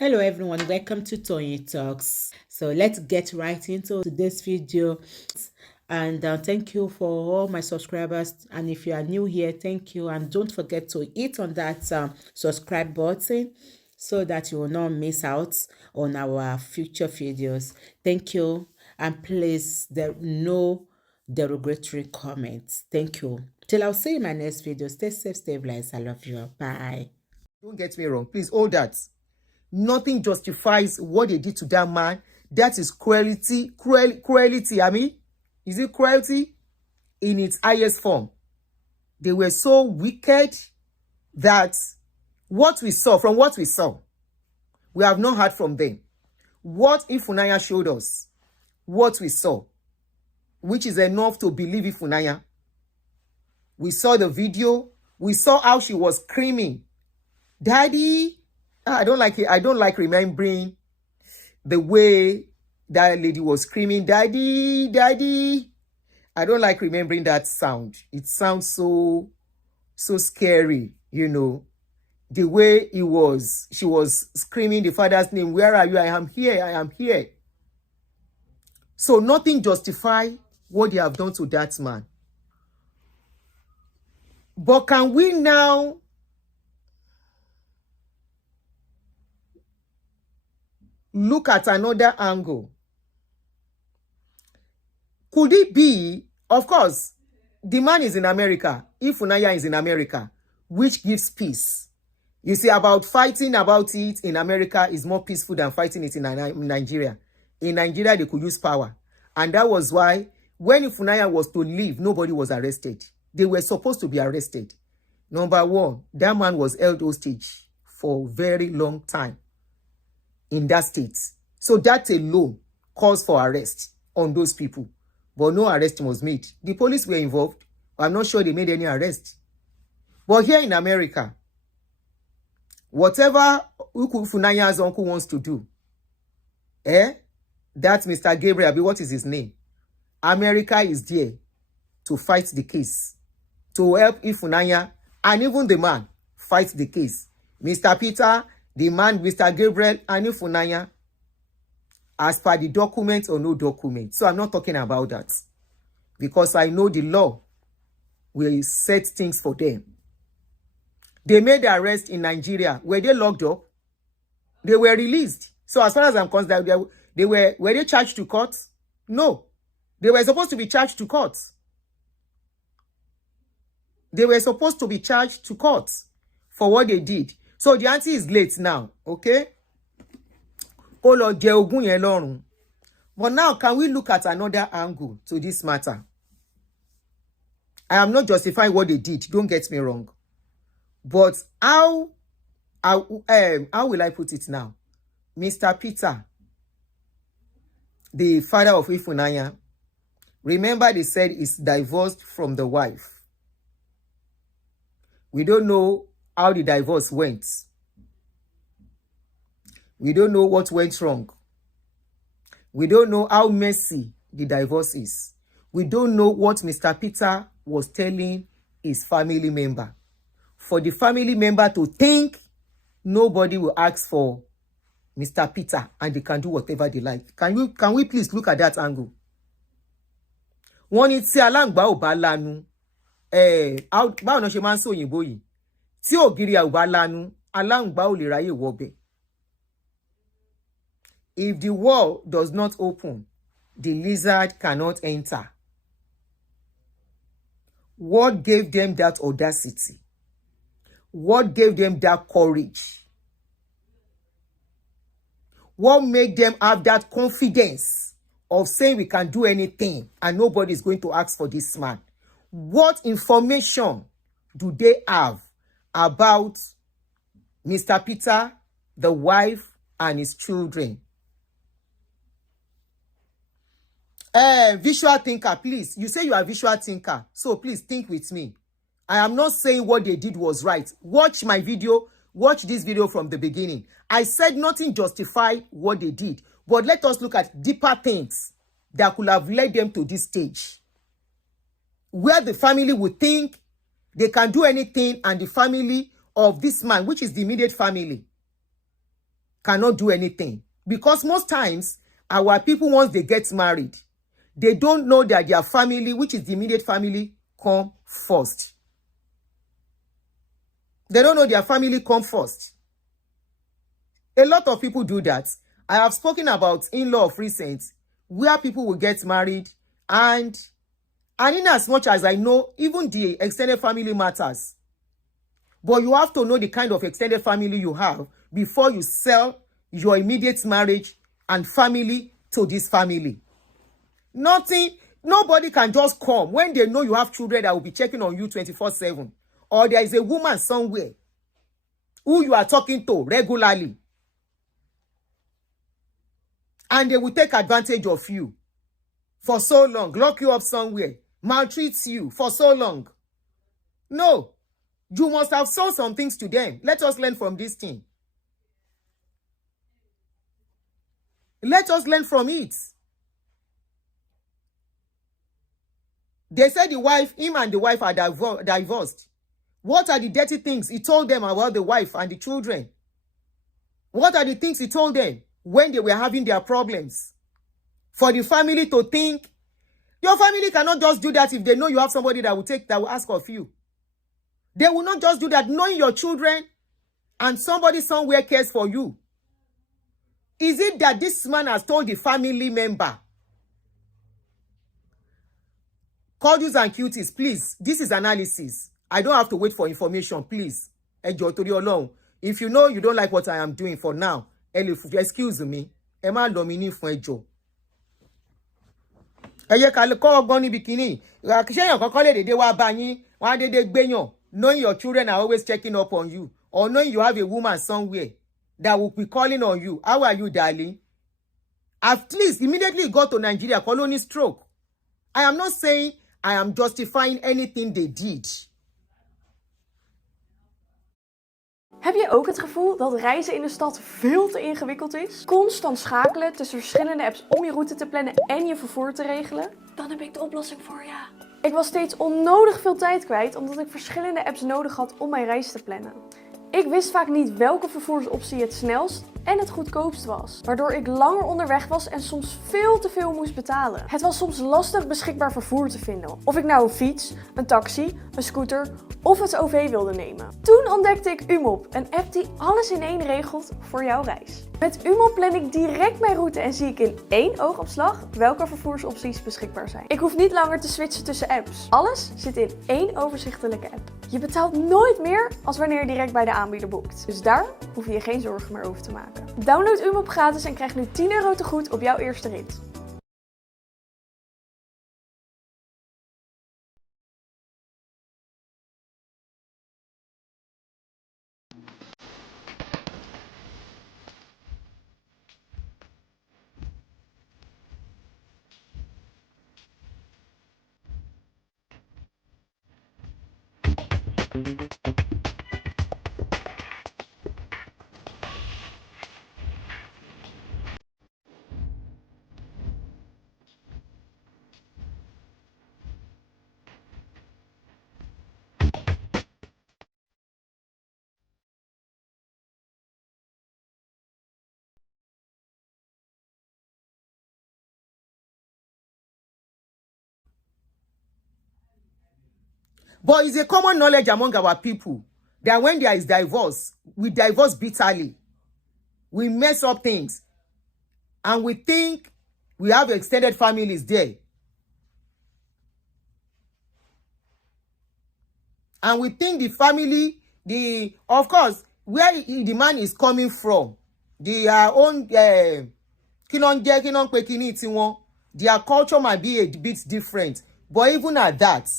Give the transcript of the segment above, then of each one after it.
Hello everyone, welcome to Tony Talks. So let's get right into today's video. And thank you for all my subscribers. And if you are new here, thank you. And don't forget to hit on that subscribe button so that you will not miss out on our future videos. Thank you. And please, there no derogatory comments. Thank you. Till I'll see you in my next video. Stay safe, stay blessed. I love you. Bye. Don't get me wrong. Please hold that. Nothing justifies what they did to that man. That is cruelty. Cruelty, I mean. Is it cruelty? In its highest form. They were so wicked that what we saw, we have not heard from them. What Ifunanya showed us, what we saw, which is enough to believe Ifunanya. We saw the video. We saw how she was screaming, "Daddy!" I don't like it. I don't like remembering the way that lady was screaming, "Daddy, Daddy." I don't like remembering that sound. It sounds so scary, you know. The way she was screaming the father's name, "Where are you? I am here. I am here." So nothing justify what they have done to that man. But can we now look at another angle? Could it be, of course, the man is in America, Ifunanya is in America, which gives peace. You see, about fighting about it in America is more peaceful than fighting it in Nigeria. In Nigeria, they could use power. And that was why when Ifunanya was to leave, nobody was arrested. They were supposed to be arrested. Number one, that man was held hostage for a very long time in that state. So that alone calls for arrest on those people. But no arrest was made. The police were involved. I'm not sure they made any arrest. But here in America, whatever Funanya's uncle wants to do, that's Mr. Gabriel, what is his name? America is there to fight the case, to help Ifunanya and even the man fight the case. Mr. Peter, the man, Mr. Gabriel, and Ifunanya, as per the document or no document. So I'm not talking about that, because I know the law will set things for them. They made the arrest in Nigeria. Were they locked up? They were released. So as far as I'm concerned, were they charged to court? No. They were supposed to be charged to court. They were supposed to be charged to court for what they did. So the auntie is late now, okay? But now, can we look at another angle to this matter? I am not justifying what they did. Don't get me wrong. But how will I put it now? Mr. Peter, the father of Ifunanya, remember they said he's divorced from the wife. We don't know how the divorce went. We don't know what went wrong. We don't know how messy the divorce is. We don't know what Mr. Peter was telling his family member. For the family member to think nobody will ask for Mr. Peter and they can do whatever they like. Can we please look at that angle? Wọ́n ní tí aláǹgbá ò bá lanu, báwo náà ṣe máa ń sọ òyìnbó yìí? Tí ògiri ò bá lanu, aláǹgbá ò lè ráyè wọbẹ̀. If the wall does not open, the lizard cannot enter. What gave them that audacity? What gave them that courage? What made them have that confidence of saying we can do anything and nobody is going to ask for this man? What information do they have about Mr. Peter, the wife, and his children? Visual thinker, please. You say you are a visual thinker, so please think with me. I am not saying what they did was right. Watch my video. Watch this video from the beginning. I said nothing justified what they did, but let us look at deeper things that could have led them to this stage, where the family would think they can do anything, and the family of this man, which is the immediate family, cannot do anything. Because most times, our people, once they get married, they don't know that their family, which is the immediate family, come first. They don't know their family come first. A lot of people do that. I have spoken about in-law of recent, where people will get married, and in as much as I know, even the extended family matters. But you have to know the kind of extended family you have before you sell your immediate marriage and family to this family. Nobody can just come when they know you have children that will be checking on you 24/7. Or there is a woman somewhere who you are talking to regularly, and they will take advantage of you for so long, lock you up somewhere, maltreat you for so long. No, you must have sold some things to them. Let us learn from this thing. Let us learn from it. They said him and the wife are divorced. What are the dirty things he told them about the wife and the children? What are the things he told them when they were having their problems? For the family to think, your family cannot just do that if they know you have somebody that will ask of you. They will not just do that knowing your children and somebody somewhere cares for you. Is it that this man has told the family member? Cordials and cuties, please. This is analysis. I don't have to wait for information, please. Ẹjọ́ torí Ọlọ́run. If you know you don't like what I am doing for now, excuse me. Ẹ má lọ mí ní fún ẹjọ́. Ẹ yẹ ká kọ́ ọgbọ́n níbi kíní. Ṣéyàn kankan lè dédé wá bá yín, wọ́n á dédé gbéyàn. Knowing your children are always checking up on you, or knowing you have a woman somewhere that will be calling on you. How are you, darling? At least immediately go to Nigeria, colony stroke. I am not saying I am justifying anything they did. Heb je ook het gevoel dat reizen in de stad veel te ingewikkeld is? Constant schakelen tussen verschillende apps om je route te plannen en je vervoer te regelen? Dan heb ik de oplossing voor je. Ik was steeds onnodig veel tijd kwijt omdat ik verschillende apps nodig had om mijn reis te plannen. Ik wist vaak niet welke vervoersoptie het snelst en het goedkoopst was, waardoor ik langer onderweg was en soms veel te veel moest betalen. Het was soms lastig beschikbaar vervoer te vinden, of ik nou een fiets, een taxi, een scooter of het OV wilde nemen. Toen ontdekte ik Hummm, een app die alles in één regelt voor jouw reis. Met Hummm plan ik direct mijn route en zie ik in één oogopslag welke vervoersopties beschikbaar zijn. Ik hoef niet langer te switchen tussen apps. Alles zit in één overzichtelijke app. Je betaalt nooit meer als wanneer je direct bij de aanbieder boekt. Dus daar hoef je je geen zorgen meer over te maken. Download Hummm gratis en krijg nu 10 euro te goed op jouw eerste rit. But it's a common knowledge among our people that when there is divorce, we divorce bitterly. We mess up things. And we think we have extended families there. And we think the family, of course, where the man is coming from, their own, their culture might be a bit different. But even at that,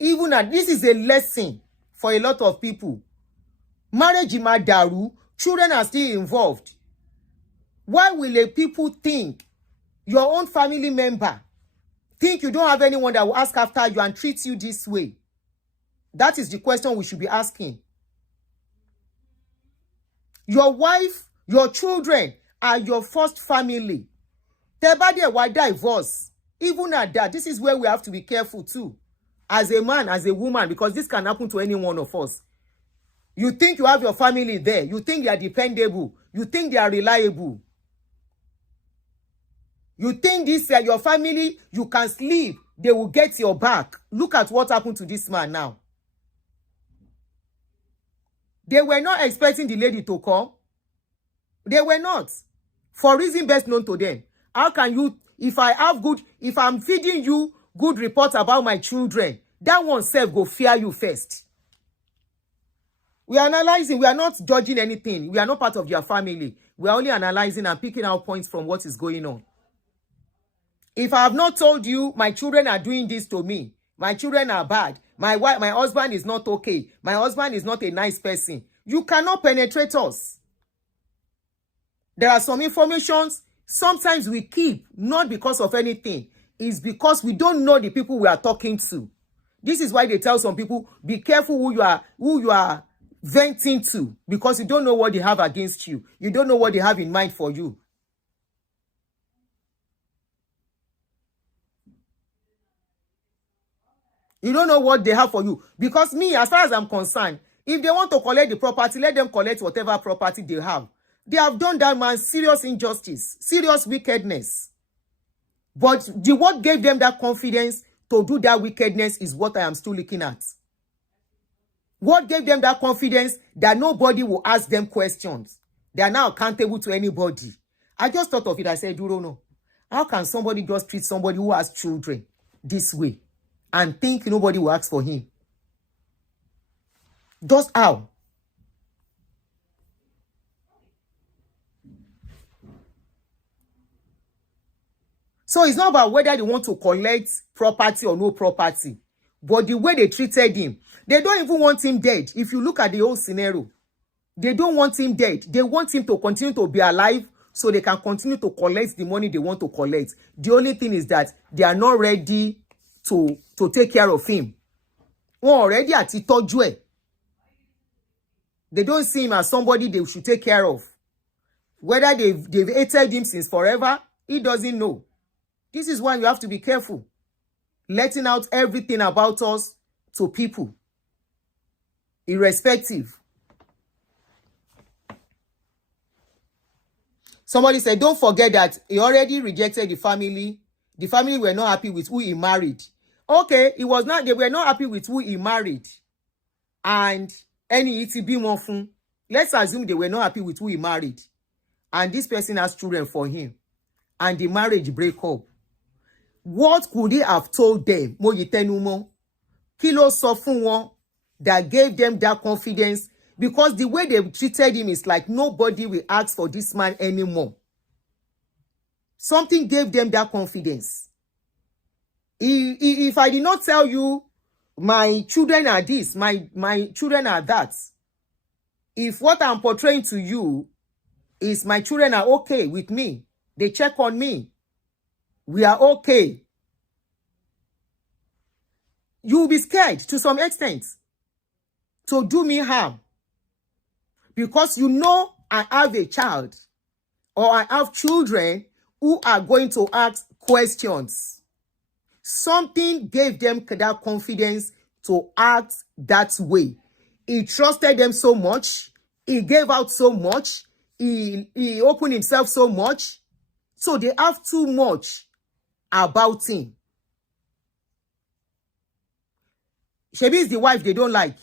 this is a lesson for a lot of people. Marriage in Madaru, children are still involved. Why will a people think your own family member think you don't have anyone that will ask after you and treat you this way? That is the question we should be asking. Your wife, your children are your first family. Tebade why divorce? Even at that, this is where we have to be careful too. As a man, as a woman, because this can happen to any one of us. You think you have your family there. You think they are dependable. You think they are reliable. You think this your family, you can sleep, they will get your back. Look at what happened to this man now. They were not expecting the lady to come. They were not. For reason best known to them. How can you, if I'm feeding you good reports about my children, that one self go fear you first. We are analyzing. We are not judging anything. We are not part of their family. We are only analyzing and picking out points from what is going on. If I have not told you my children are doing this to me, my children are bad, my husband is not okay, my husband is not a nice person, you cannot penetrate us. There are some informations sometimes we keep, not because of anything. It's because we don't know the people we are talking to. This is why they tell some people, be careful who you are venting to, because you don't know what they have against you. You don't know what they have in mind for you. You don't know what they have for you. Because me, as far as I'm concerned, if they want to collect the property, let them collect whatever property they have. They have done that man serious injustice, serious wickedness. But what gave them that confidence to do that wickedness is what I am still looking at. What gave them that confidence that nobody will ask them questions? They are now accountable to anybody. I just thought of it. I said, you don't know. How can somebody just treat somebody who has children this way and think nobody will ask for him? Just how? So it's not about whether they want to collect property or no property, but the way they treated him. They don't even want him dead. If you look at the whole scenario, they don't want him dead. They want him to continue to be alive so they can continue to collect the money they want to collect. The only thing is that they are not ready to take care of him. Already at tọ́jú. They don't see him as somebody they should take care of. Whether they've hated him since forever, he doesn't know. This is why you have to be careful. Letting out everything about us to people. Irrespective. Somebody said, don't forget that he already rejected the family. The family were not happy with who he married. Okay, they were not happy with who he married. And any ETB one fun. Let's assume they were not happy with who he married. And this person has children for him. And the marriage break up. What could he have told them? Mo yitenumo. Kilo sọ fún wọn that gave them that confidence. Because the way they treated him is like nobody will ask for this man anymore. Something gave them that confidence. If I did not tell you, my children are this, my children are that. If what I'm portraying to you is my children are okay with me, they check on me, we are okay, you will be scared to some extent to do me harm. Because you know I have a child or I have children who are going to ask questions. Something gave them that confidence to act that way. He trusted them so much. He gave out so much. He opened himself so much. So they have too much about him. Shebi is the wife they don't like.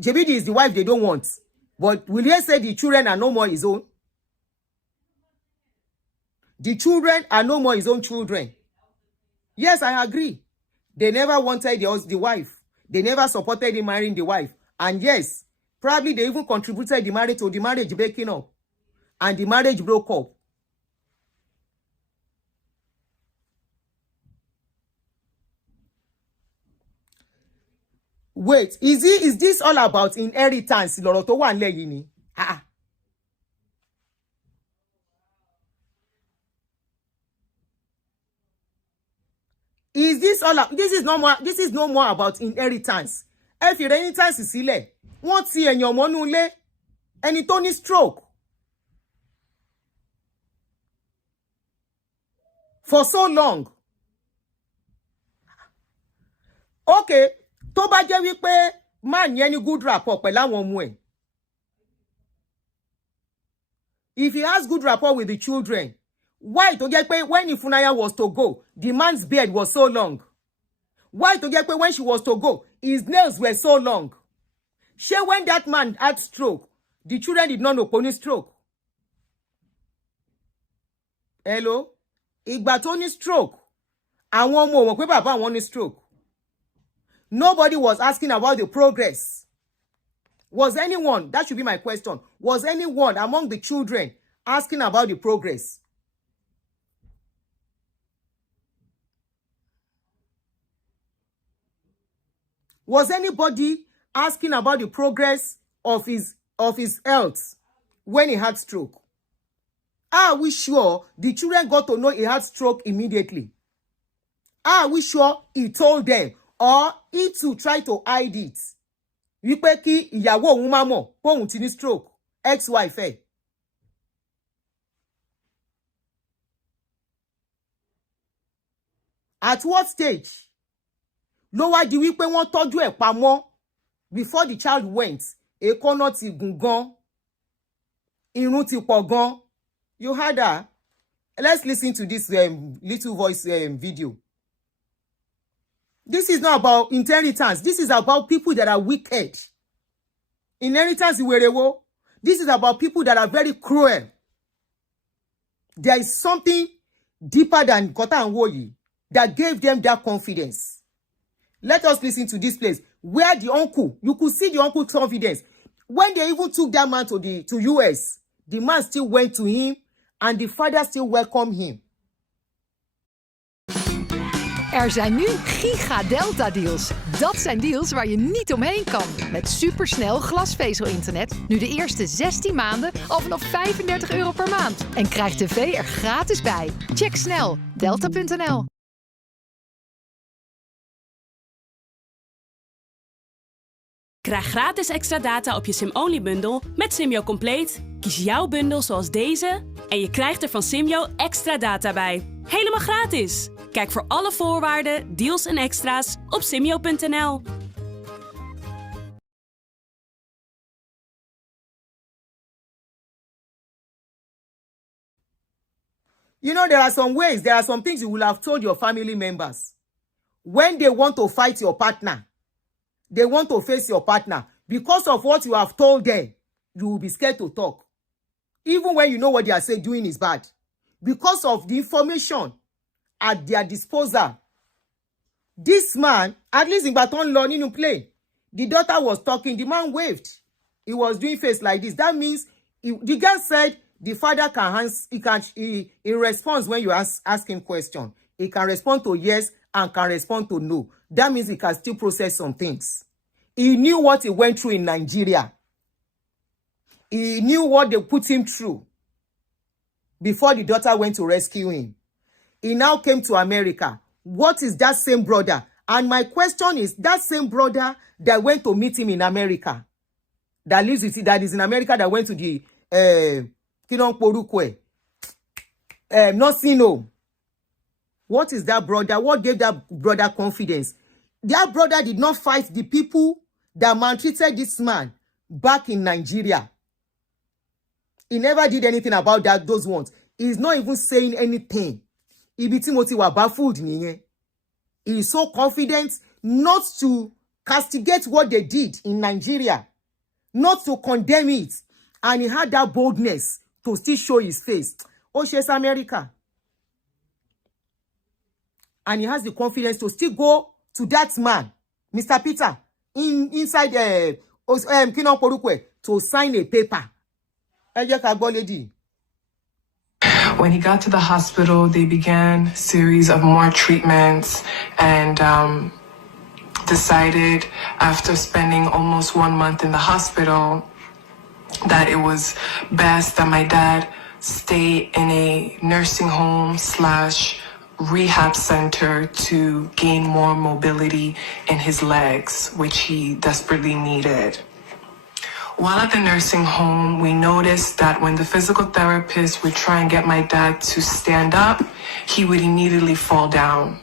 Shebi is the wife they don't want. But will he say the children are no more his own? The children are no more his own children. Yes, I agree. They never wanted the wife. They never supported him marrying the wife. And yes, probably they even contributed the marriage to the marriage breaking up. And the marriage broke up. Wait, is this all about inheritance? Lọ́rọ̀ tó wà nílẹ̀ yìí ni. Is this all? This is no more about inheritance. If your inheritance is sílẹ̀, wọ́n ti èèyàn mọ́nú ilé, ẹni tó ní stroke for so long. Okay, tó bá jẹ́ wípé man yẹn ní good rapport pẹ̀lú àwọn ọmọ ẹ̀, If he has good rapport with the children, why to get paid when Ifunanya was to go, the man's beard was so long? Why to get paid when she was to go, his nails were so long? She, when that man had stroke, the children did not know pony stroke. Hello? Ìgbà tó ní stroke. Àwọn ọmọ wọn pé bàbá wọn ní stroke. Nobody was asking about the progress. Was anyone, that should be my question, was anyone among the children asking about the progress? Was anybody asking about the progress of his health when he had stroke? Are we sure the children got to know he had stroke immediately? Are we sure he told them, or he too tried to hide it? Wípé kí ìyàwó òun má mọ̀ pé òun ti ní stroke, ex-wife ẹ̀. At what stage ló wá di wípé wọ́n tọ́jú ẹ̀ pamọ́ before the child went? Èékánná ti gùn gan, irun ti pọ̀ gan. You heard her? Let's listen to this little voice video. This is not about inheritance. This is about people that are wicked. Inheritance iwerewo. This is about people that are very cruel. There is something deeper than Kota and Woyi that gave them that confidence. Let us listen to this place where the uncle, you could see the uncle's confidence. When they even took that man to US, the man still went to him and the father still welcomed him. Er zijn nu giga-delta-deals. Dat zijn deals waar je niet omheen kan. Met supersnel glasvezel-internet, nu de eerste 16 maanden al vanaf €35 per maand. En krijg tv er gratis bij. Check snel delta.nl. Krijg gratis extra data op je SIM-only bundle met Simyo Compleet. Kies jouw bundel zoals deze en je krijgt er van Simyo extra data bij. Helemaal gratis! Kijk voor alle voorwaarden, deals en extra's op simyo.nl. You know, there are some ways, there are some things you will have told your family members. When they want to fight your partner, they want to face your partner, because of what you have told them, you will be scared to talk. Even when you know what they are doing is bad. Because of the information at their disposal. This man, at least in Baton Loni no play, the daughter was talking, the man waved. He was doing face like this. That means the girl said the father can he responds when you ask him question. He can respond to yes and can respond to no. That means he can still process some things. He knew what he went through in Nigeria. He knew what they put him through before the daughter went to rescue him. He now came to America. What is that same brother? And my question is, that same brother that went to meet him in America, that lives with that is in America, that went to the Porukwe, Nosino. What is that brother? What gave that brother confidence? That brother did not fight the people that maltreated this man back in Nigeria. He never did anything about those ones. He's not even saying anything. Ibi Timothy was baffled. He is so confident not to castigate what they did in Nigeria, not to condemn it. And he had that boldness to still show his face. Oh, she's America. And he has the confidence to still go to that man, Mr. Peter, inside Kinon Porukwe, to sign a paper. When he got to the hospital, they began a series of more treatments and decided after spending almost 1 month in the hospital that it was best that my dad stay in a nursing home / rehab center to gain more mobility in his legs, which he desperately needed. While at the nursing home, we noticed that when the physical therapist would try and get my dad to stand up, he would immediately fall down.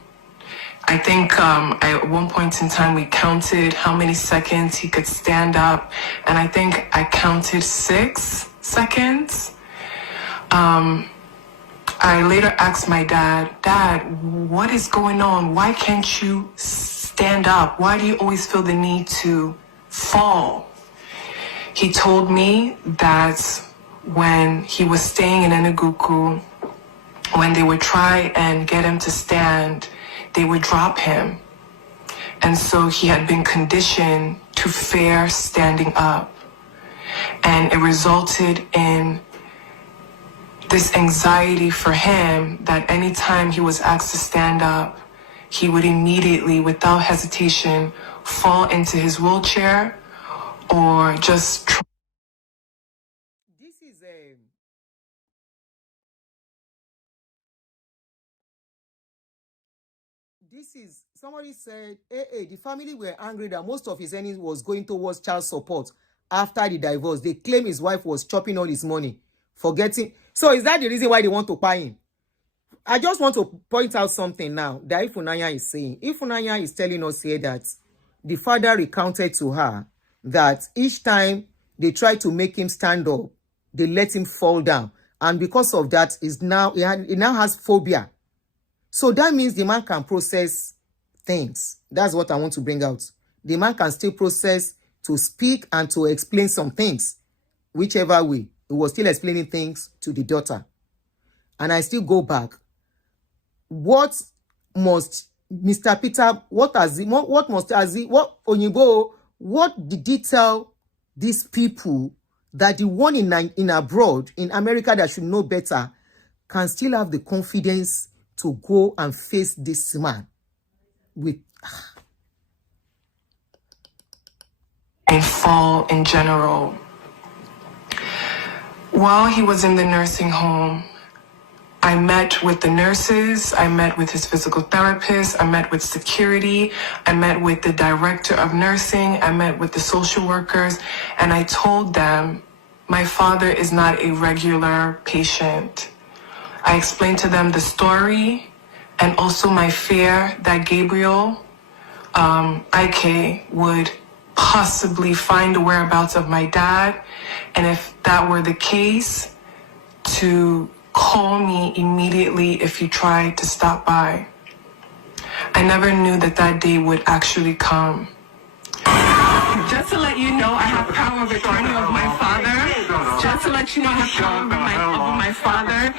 I think at one point in time, we counted how many seconds he could stand up, and I think I counted 6 seconds. I later asked my dad, Dad, what is going on? Why can't you stand up? Why do you always feel the need to fall? He told me that when he was staying in Enugu, when they would try and get him to stand, they would drop him. And so he had been conditioned to fear standing up. And it resulted in this anxiety for him that anytime he was asked to stand up, he would immediately, without hesitation, fall into his wheelchair or just This is somebody said, the family were angry that most of his earnings was going towards child support after the divorce. They claim his wife was chopping all his money, forgetting. So is that the reason why they want to pay him? I just want to point out something now that Ifunanya is saying. Ifunanya is telling us here that the father recounted to her that each time they try to make him stand up, they let him fall down. And because of that, he now has phobia. So that means the man can process things. That's what I want to bring out. The man can still process to speak and to explain some things. Whichever way, he was still explaining things to the daughter. And I still go back. What must Mr. Peter, what did he tell these people that the one in abroad, in America, that should know better, can still have the confidence to go and face this man with and fall in general. While he was in the nursing home, I met with the nurses, I met with his physical therapist, I met with security, I met with the director of nursing, I met with the social workers, and I told them, my father is not a regular patient. I explained to them the story and also my fear that Gabriel Ike would possibly find the whereabouts of my dad, and if that were the case, to call me immediately if you tried to stop by. I never knew that that day would actually come. Just to let you know, I have power of attorney over my father. Just to let you know, I have power over my father.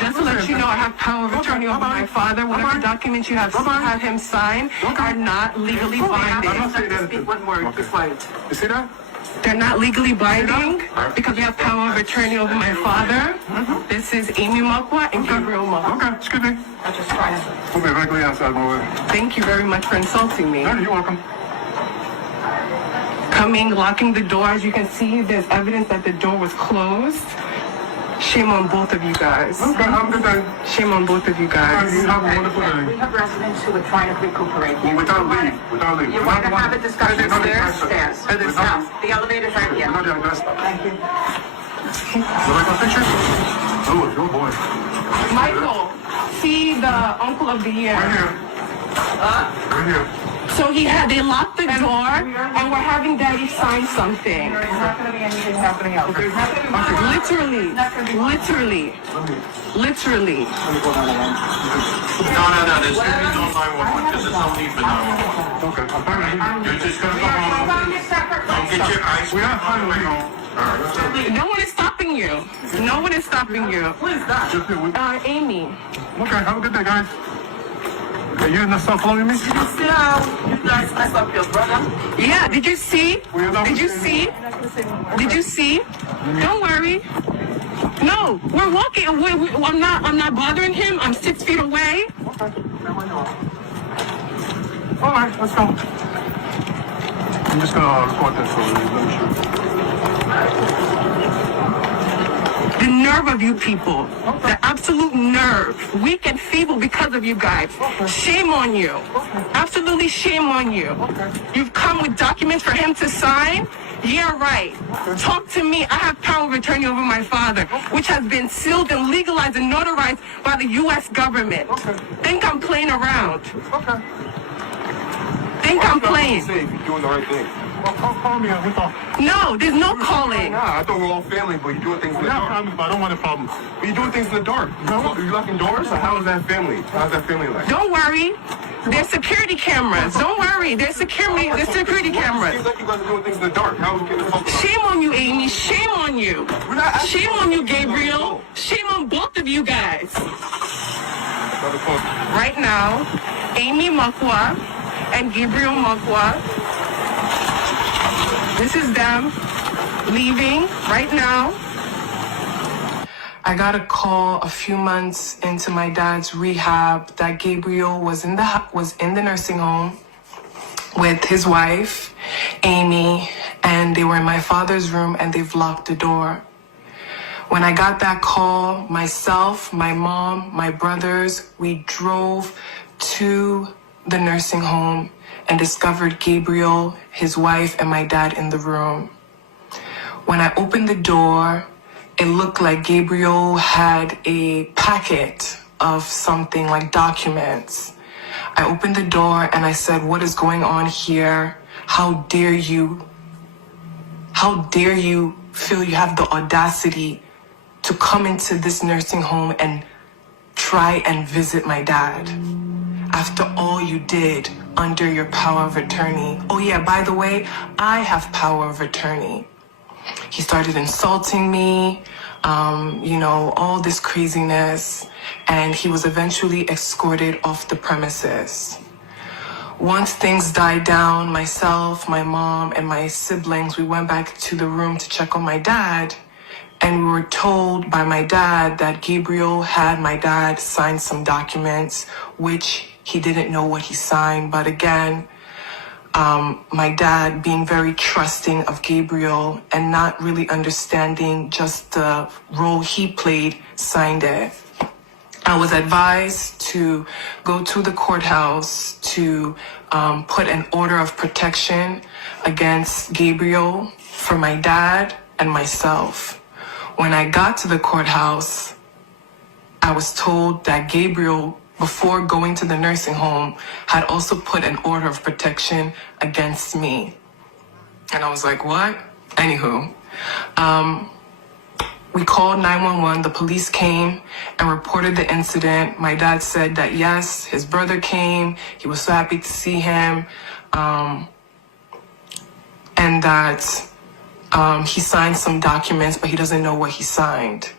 Just to let you know, I have power of attorney over my father. Whatever documents you have him sign are not legally binding. Speak one word, be quiet. You see that? They're not legally binding because we have power of attorney over my father. This is Amy Makwa and Gabriel Makwa. Okay, excuse me. I just tried. Put me directly outside my way. Thank you very much for insulting me. No, you're welcome. Coming, locking the door. As you can see, there's evidence that the door was closed. Shame on both of you guys. Okay, have a good day. Shame on both of you guys. You have a wonderful day. We have residents who are trying to recuperate. Well, without leave. You want to have a discussion stairs? Stairs. The elevators are here. Thank you. You like my picture? Oh, it's your boy. Michael, see the uncle of the year. Right here. Right here. So they locked the door and we're having Daddy sign something. There's not going to be anything happening else. Literally. No, there's no 911 because there's no need for 911. Okay, I'm fine. You're just going to go home. Don't get your eyes. We are fine to go. Alright. No one is stopping you. No one is stopping you. Who is that? Amy. Okay, have a good day, guys. Okay, you not stop following me? Sit down. You guys mess up your brother. Yeah, did you see? Did you see? Did you see? Don't worry. No, we're walking. I'm not bothering him. I'm 6 feet away. Okay. All right, let's go. I'm just gonna record that for you. The nerve of you people. The absolute nerve. Weak and feeble because of you guys. Shame on you. Absolutely shame on you. You've come with documents for him to sign? Yeah, right. Talk to me. I have power of attorney over my father, which has been sealed and legalized and notarized by the U.S. government. Think I'm playing around. Okay. Think I'm playing. You're doing the right thing. Call me. We'll talk. No, there's no calling. Nah, I thought we were all family, but you're doing things in the dark. Problems, but I don't want a problem. But you're doing things in the dark. You locking doors? So how is that family? How's that family like? Don't worry. There's security cameras. Don't worry. There's security cameras. Seems like you guys are doing things in the dark. How are we getting focused on? Shame on you, Amy. Shame on you. We're not asking Shame on you, Gabriel. Shame on both of you guys. Another phone. Right now, Amy Makwa and Gabriel Makwa. This is them leaving right now. I got a call a few months into my dad's rehab that Gabriel was in the nursing home with his wife, Amy, and they were in my father's room and they've locked the door. When I got that call, myself, my mom, my brothers, we drove to the nursing home and discovered Gabriel, his wife, and my dad in the room. When I opened the door, it looked like Gabriel had a packet of something like documents. I opened the door and I said, "What is going on here? How dare you feel you have the audacity to come into this nursing home and try and visit my dad after all you did under your power of attorney? Oh yeah, by the way, I have power of attorney." He started insulting me, all this craziness, and he was eventually escorted off the premises. Once things died down, myself, my mom, and my siblings, we went back to the room to check on my dad, and we were told by my dad that Gabriel had my dad sign some documents, which he didn't know what he signed, but again, my dad, being very trusting of Gabriel and not really understanding just the role he played, signed it. I was advised to go to the courthouse to put an order of protection against Gabriel for my dad and myself. When I got to the courthouse, I was told that Gabriel, before going to the nursing home, had also put an order of protection against me. And I was like, what? Anywho, we called 911. The police came and reported the incident. My dad said that yes, his brother came. He was so happy to see him. And that he signed some documents, but he doesn't know what he signed.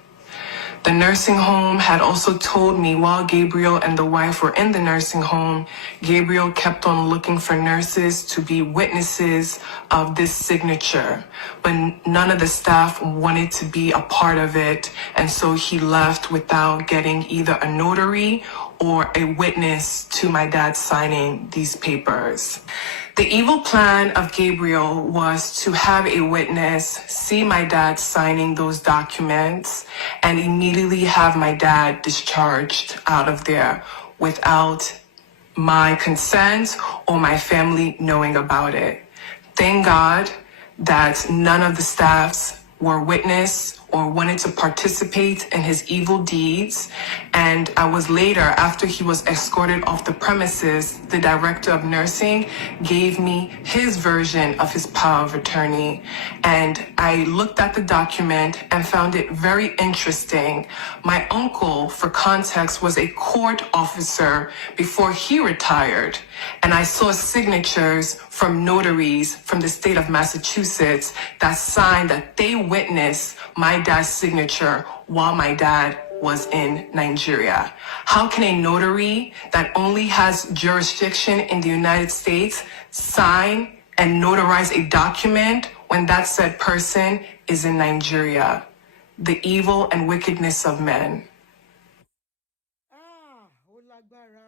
The nursing home had also told me while Gabriel and the wife were in the nursing home, Gabriel kept on looking for nurses to be witnesses of this signature, but none of the staff wanted to be a part of it, and so he left without getting either a notary or a witness to my dad signing these papers. The evil plan of Gabriel was to have a witness see my dad signing those documents and immediately have my dad discharged out of there without my consent or my family knowing about it. Thank God that none of the staffs were witness or wanted to participate in his evil deeds. And I was later, after he was escorted off the premises, the director of nursing gave me his version of his power of attorney. And I looked at the document and found it very interesting. My uncle, for context, was a court officer before he retired. And I saw signatures from notaries from the state of Massachusetts that signed that they witnessed my dad's signature while my dad was in Nigeria. How can a notary that only has jurisdiction in the United States sign and notarize a document when that said person is in Nigeria? The evil and wickedness of men. Ó lágbára.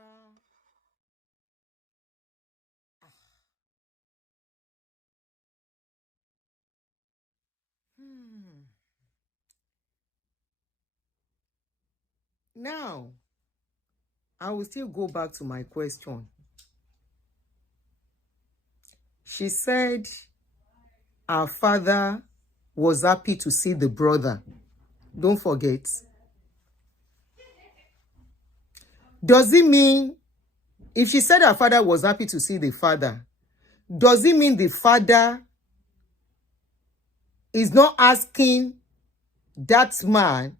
Now, I will still go back to my question. She said her father was happy to see the brother. Don't forget. Does it mean, if she said her father was happy to see the father, does it mean the father is not asking that man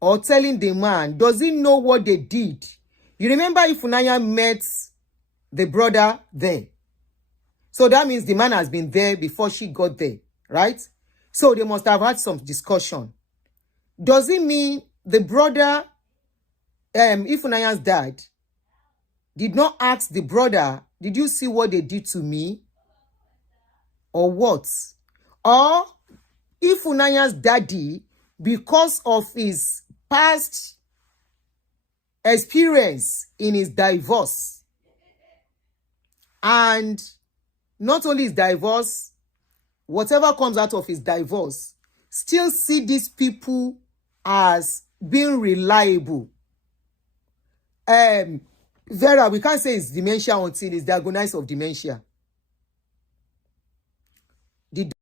or telling the man? Does he know what they did? You remember Ifunanya met the brother there. So that means the man has been there before she got there, right? So they must have had some discussion. Does it mean the brother, Ifunanya's dad, did not ask the brother, did you see what they did to me? Or what? Or Ifunanya's daddy, because of his past experience in his divorce, and not only his divorce, whatever comes out of his divorce, still see these people as being reliable. Vera, we can't say it's dementia until it's diagnosed of dementia.